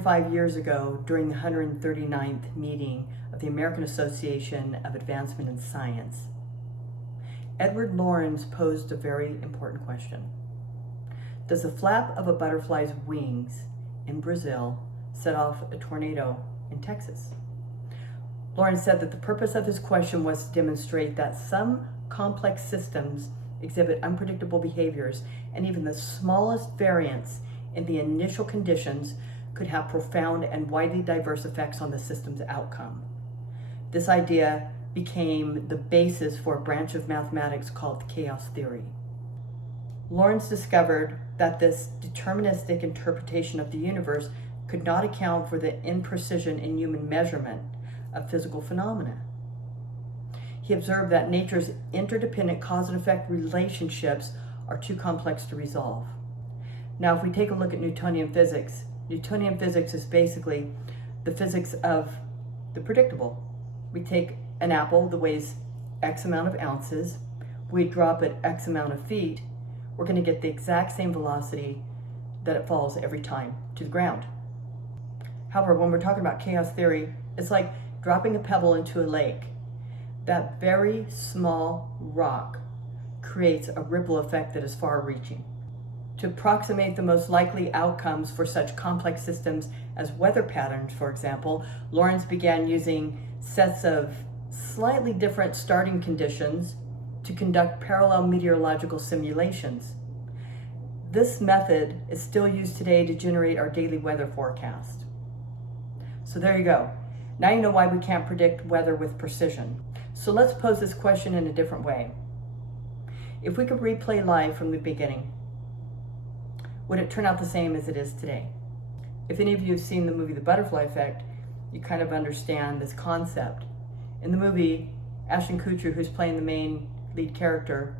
45 years ago, during the 139th meeting of the American Association of Advancement in Science, Edward Lorenz posed a very important question. Does the flap of a butterfly's wings in Brazil set off a tornado in Texas? Lorenz said that the purpose of his question was to demonstrate that some complex systems exhibit unpredictable behaviors, and even the smallest variance in the initial conditions could have profound and widely diverse effects on the system's outcome. This idea became the basis for a branch of mathematics called chaos theory. Lorenz discovered that this deterministic interpretation of the universe could not account for the imprecision in human measurement of physical phenomena. He observed that nature's interdependent cause and effect relationships are too complex to resolve. Now, if we take a look at Newtonian physics is basically the physics of the predictable. We take an apple that weighs X amount of ounces, we drop it X amount of feet, we're going to get the exact same velocity that it falls every time to the ground. However, when we're talking about chaos theory, it's like dropping a pebble into a lake. That very small rock creates a ripple effect that is far-reaching. To approximate the most likely outcomes for such complex systems as weather patterns, for example, Lorenz began using sets of slightly different starting conditions to conduct parallel meteorological simulations. This method is still used today to generate our daily weather forecast. So there you go. Now you know why we can't predict weather with precision. So let's pose this question in a different way. If we could replay life from the beginning, would it turn out the same as it is today? If any of you have seen the movie The Butterfly Effect, you kind of understand this concept. In the movie, Ashton Kutcher, who's playing the main lead character,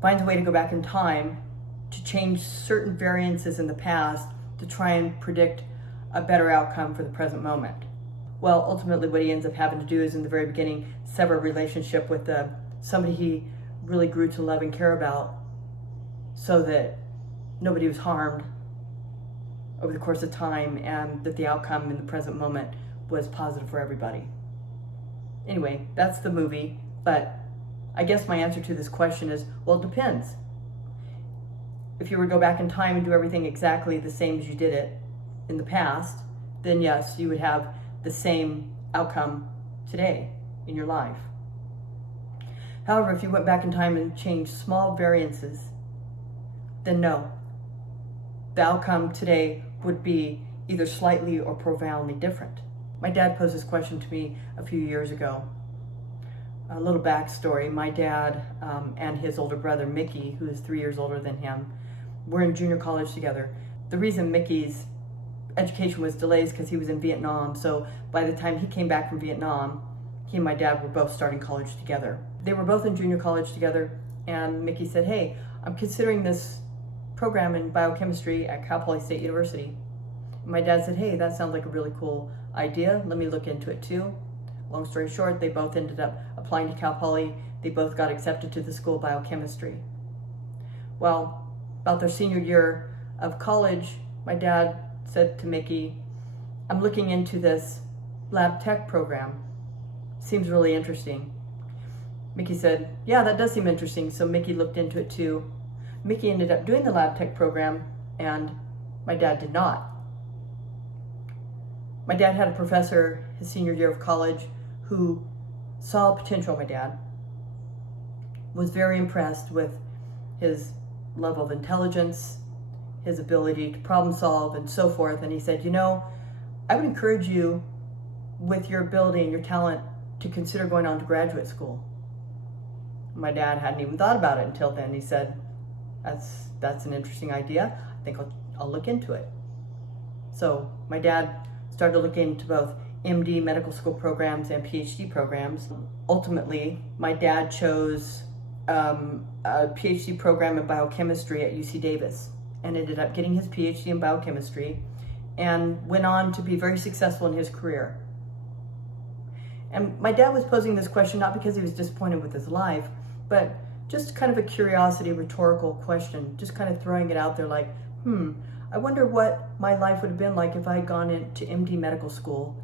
finds a way to go back in time to change certain variances in the past to try and predict a better outcome for the present moment. Well, ultimately what he ends up having to do is, in the very beginning, sever a relationship with somebody he really grew to love and care about, so that nobody was harmed over the course of time, and that the outcome in the present moment was positive for everybody. Anyway, that's the movie, but I guess my answer to this question is, well, it depends. If you were to go back in time and do everything exactly the same as you did it in the past, then yes, you would have the same outcome today in your life. However, if you went back in time and changed small variances, then no. The outcome today would be either slightly or profoundly different. My dad posed this question to me a few years ago. A little backstory, my dad and his older brother, Mickey, who is 3 years older than him, were in junior college together. The reason Mickey's education was delayed because he was in Vietnam, so by the time he came back from Vietnam, he and my dad were both starting college together. They were both in junior college together, and Mickey said, hey, I'm considering this program in biochemistry at Cal Poly State University. And my dad said, hey, that sounds like a really cool idea. Let me look into it too. Long story short, they both ended up applying to Cal Poly. They both got accepted to the School of Biochemistry. Well, about their senior year of college, my dad said to Mickey, I'm looking into this lab tech program. Seems really interesting. Mickey said, yeah, that does seem interesting. So Mickey looked into it too. Mickey ended up doing the lab tech program, and my dad did not. My dad had a professor his senior year of college who saw potential in my dad, was very impressed with his level of intelligence, his ability to problem solve, and so forth. And he said, you know, I would encourage you, with your ability and your talent, to consider going on to graduate school. My dad hadn't even thought about it until then. He said, that's an interesting idea. I think I'll look into it. So my dad started to look into both MD medical school programs and PhD programs. Ultimately, my dad chose a PhD program in biochemistry at UC Davis, and ended up getting his PhD in biochemistry, and went on to be very successful in his career. And my dad was posing this question not because he was disappointed with his life, but just kind of a curiosity, rhetorical question, just kind of throwing it out there like, I wonder what my life would have been like if I had gone into MD medical school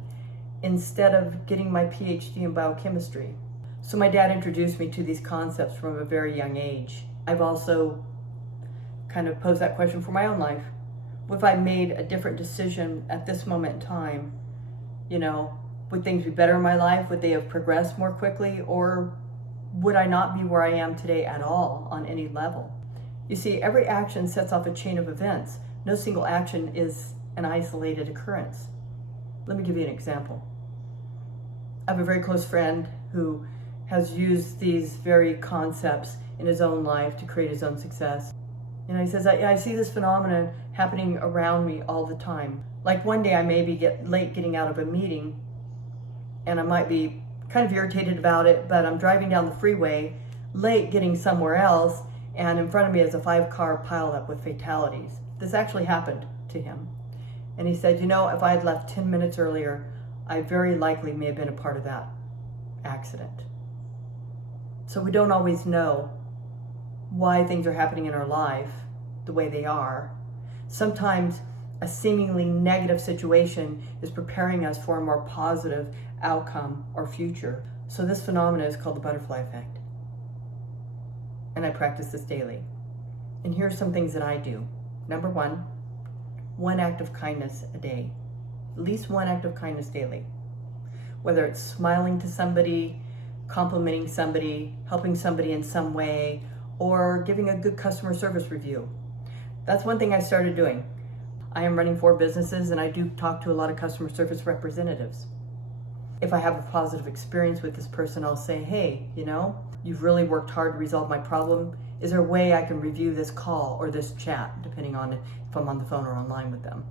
instead of getting my PhD in biochemistry. So my dad introduced me to these concepts from a very young age. I've also kind of posed that question for my own life. What if I made a different decision at this moment in time? You know, would things be better in my life? Would they have progressed more quickly? Or would I not be where I am today at all on any level? You see, every action sets off a chain of events. No single action is an isolated occurrence. Let me give you an example. I have a very close friend who has used these very concepts in his own life to create his own success. You know, he says, I see this phenomenon happening around me all the time. Like one day I may be late getting out of a meeting and I might be kind of irritated about it, but I'm driving down the freeway, late getting somewhere else, and in front of me is a 5-car pileup with fatalities. This actually happened to him. And he said, you know, if I had left 10 minutes earlier, I very likely may have been a part of that accident. So we don't always know why things are happening in our life the way they are. Sometimes a seemingly negative situation is preparing us for a more positive outcome or future. So this phenomenon is called the butterfly effect. And I practice this daily. And here's some things that I do. Number one act of kindness a day. At least one act of kindness daily. Whether it's smiling to somebody, complimenting somebody, helping somebody in some way, or giving a good customer service review. That's one thing I started doing. I am running 4 businesses and I do talk to a lot of customer service representatives. If I have a positive experience with this person, I'll say, hey, you know, you've really worked hard to resolve my problem. Is there a way I can review this call or this chat, depending on if I'm on the phone or online with them?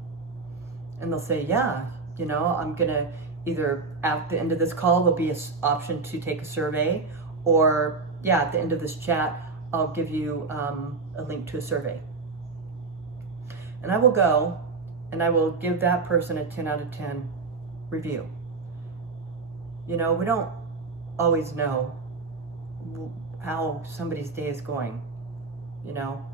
And they'll say, yeah, you know, I'm gonna either at the end of this call, there'll be an option to take a survey, or yeah, at the end of this chat, I'll give you a link to a survey. And I will go and I will give that person a 10 out of 10 review. You know, we don't always know how somebody's day is going, you know,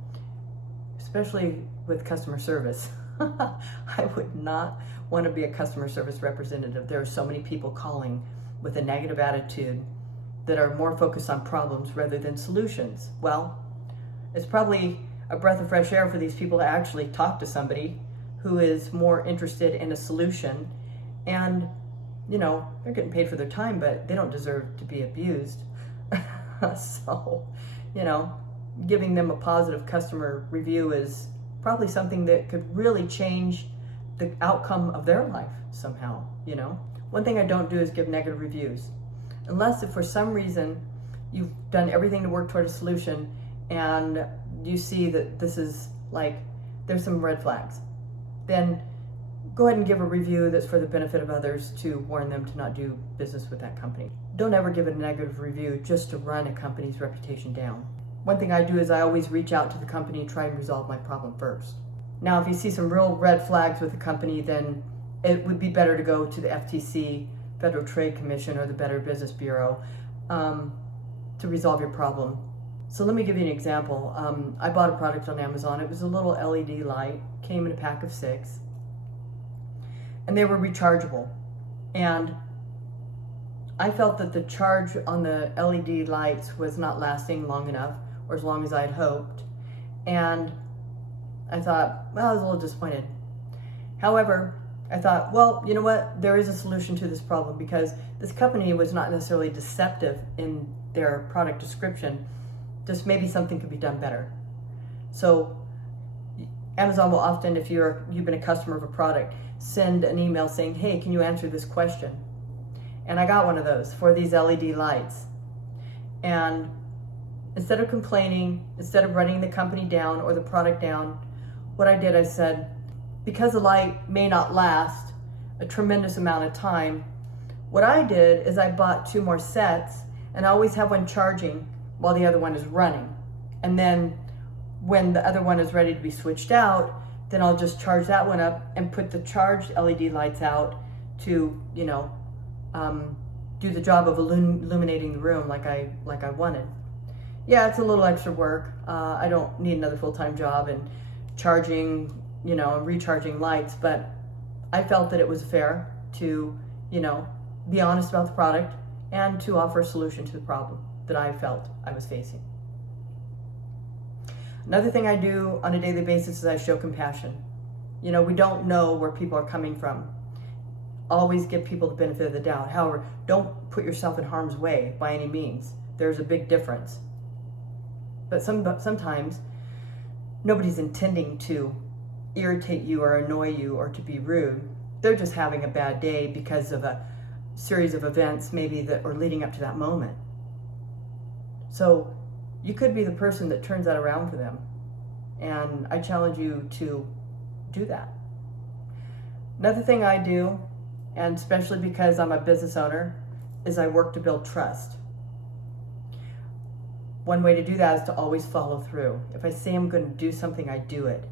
especially with customer service. I would not want to be a customer service representative. There are so many people calling with a negative attitude that are more focused on problems rather than solutions. Well, it's probably a breath of fresh air for these people to actually talk to somebody who is more interested in a solution. And, you know, they're getting paid for their time, but they don't deserve to be abused. So, you know, giving them a positive customer review is probably something that could really change the outcome of their life somehow, you know. One thing I don't do is give negative reviews. Unless if for some reason you've done everything to work toward a solution and you see that this is like, there's some red flags, then go ahead and give a review that's for the benefit of others to warn them to not do business with that company. Don't ever give a negative review just to run a company's reputation down. One thing I do is I always reach out to the company and try and resolve my problem first. Now, if you see some real red flags with the company, then it would be better to go to the FTC, Federal Trade Commission, or the Better Business Bureau to resolve your problem. So let me give you an example. I bought a product on Amazon. It was a little LED light, came in a pack of 6, and they were rechargeable. And I felt that the charge on the LED lights was not lasting long enough, or as long as I had hoped. And I thought, well, I was a little disappointed. However, I thought, well, you know what? There is a solution to this problem, because this company was not necessarily deceptive in their product description. Just maybe something could be done better. So Amazon will often, if you've been a customer of a product, send an email saying, hey, can you answer this question? And I got one of those for these LED lights. And instead of complaining, instead of running the company down or the product down, what I did, I said, because the light may not last a tremendous amount of time, what I did is I bought 2 more sets, and I always have one charging while the other one is running. And then when the other one is ready to be switched out, then I'll just charge that one up and put the charged LED lights out to, you know, do the job of illuminating the room like I wanted. Yeah, it's a little extra work. I don't need another full-time job, and charging and recharging lights, but I felt that it was fair to, be honest about the product and to offer a solution to the problem that I felt I was facing. Another thing I do on a daily basis is I show compassion. We don't know where people are coming from. Always give people the benefit of the doubt. However, don't put yourself in harm's way by any means. There's a big difference. But sometimes nobody's intending to irritate you or annoy you or to be rude. They're just having a bad day because of a series of events maybe that are leading up to that moment. So you could be the person that turns that around for them. And I challenge you to do that. Another thing I do, and especially because I'm a business owner, is I work to build trust. One way to do that is to always follow through. If I say I'm going to do something, I do it.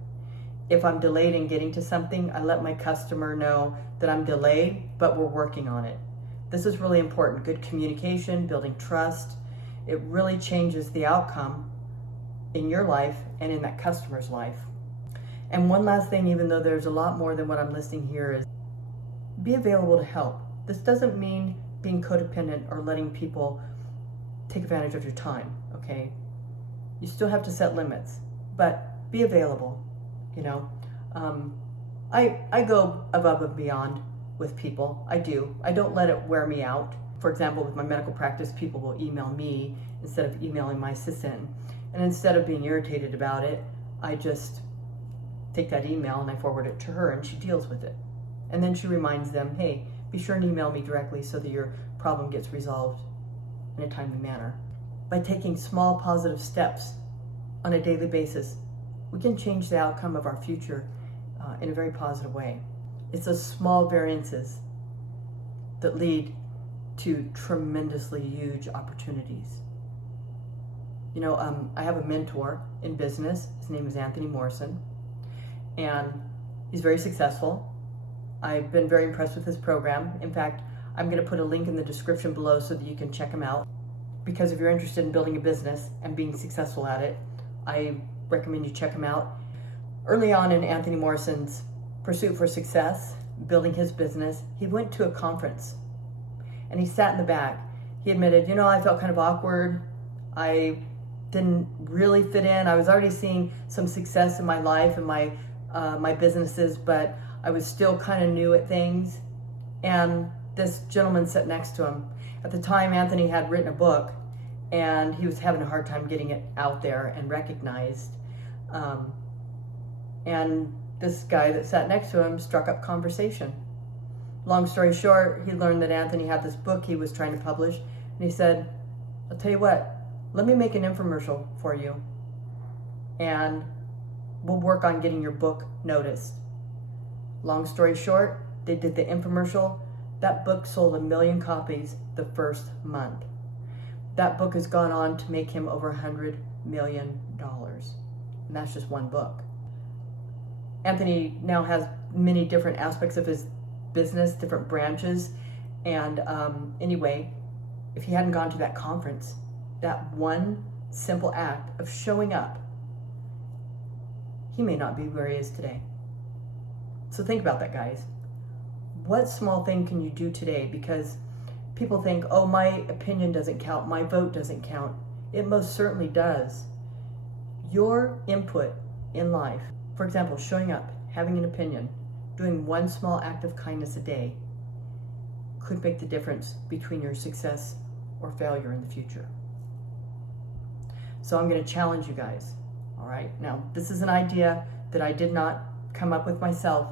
If I'm delayed in getting to something, I let my customer know that I'm delayed, but we're working on it. This is really important. Good communication, building trust. It really changes the outcome in your life and in that customer's life. And one last thing, even though there's a lot more than what I'm listing here, is be available to help. This doesn't mean being codependent or letting people take advantage of your time, okay? You still have to set limits, but be available, I go above and beyond with people. I do. I don't let it wear me out. For example, with my medical practice, people will email me instead of emailing my assistant. And instead of being irritated about it, I just take that email and I forward it to her and she deals with it. And then she reminds them, hey, be sure and email me directly so that your problem gets resolved in a timely manner. By taking small positive steps on a daily basis, we can change the outcome of our future in a very positive way. It's those small variances that lead to tremendously huge opportunities. I have a mentor in business. His name is Anthony Morrison, and he's very successful. I've been very impressed with his program. In fact, I'm going to put a link in the description below so that you can check him out. Because if you're interested in building a business and being successful at it, I recommend you check him out. Early on in Anthony Morrison's pursuit for success, building his business, he went to a conference and he sat in the back. He admitted, I felt kind of awkward. I didn't really fit in. I was already seeing some success in my life and my businesses, but I was still kind of new at things. And this gentleman sat next to him. At the time, Anthony had written a book and he was having a hard time getting it out there and recognized. And this guy that sat next to him struck up conversation. Long story short, he learned that Anthony had this book he was trying to publish, and he said, I'll tell you what, let me make an infomercial for you, and we'll work on getting your book noticed. Long story short, they did the infomercial. That book sold 1 million copies the first month. That book has gone on to make him over $100 million, and that's just one book. Anthony now has many different aspects of his business, different branches, and anyway, if he hadn't gone to that conference, that one simple act of showing up, he may not be where he is today. So think about that, guys. What small thing can you do today? Because people think, oh, my opinion doesn't count, my vote doesn't count. It most certainly does. Your input in life, for example, showing up, having an opinion, doing one small act of kindness a day, could make the difference between your success or failure in the future. So I'm going to challenge you guys. All right. Now, this is an idea that I did not come up with myself.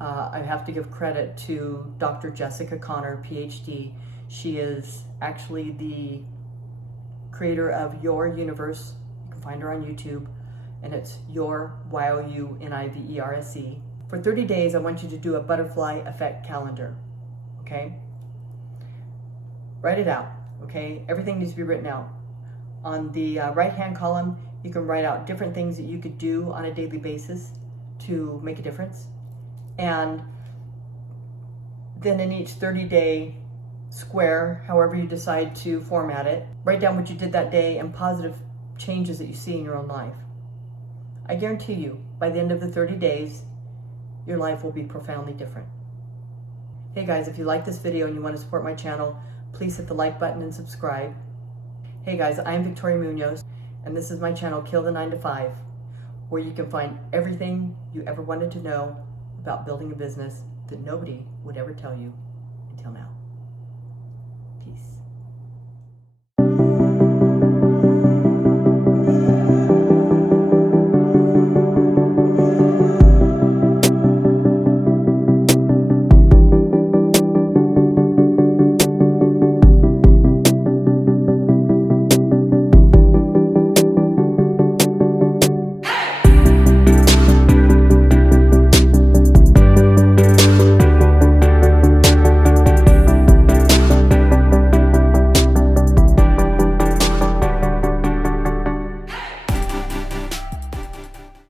I have to give credit to Dr. Jessica Connor, PhD. She is actually the creator of Your Universe. You can find her on YouTube, and it's Your, YOUNIVERSE. For 30 days, I want you to do a butterfly effect calendar, okay? Write it out, okay? Everything needs to be written out. On the right-hand column, you can write out different things that you could do on a daily basis to make a difference. And then in each 30-day square, however you decide to format it, write down what you did that day and positive changes that you see in your own life. I guarantee you, by the end of the 30 days, your life will be profoundly different. Hey guys, if you like this video and you want to support my channel, please hit the like button and subscribe. Hey guys, I'm Victoria Munoz, and this is my channel, Kill the 9 to 5, where you can find everything you ever wanted to know about building a business that nobody would ever tell you until now.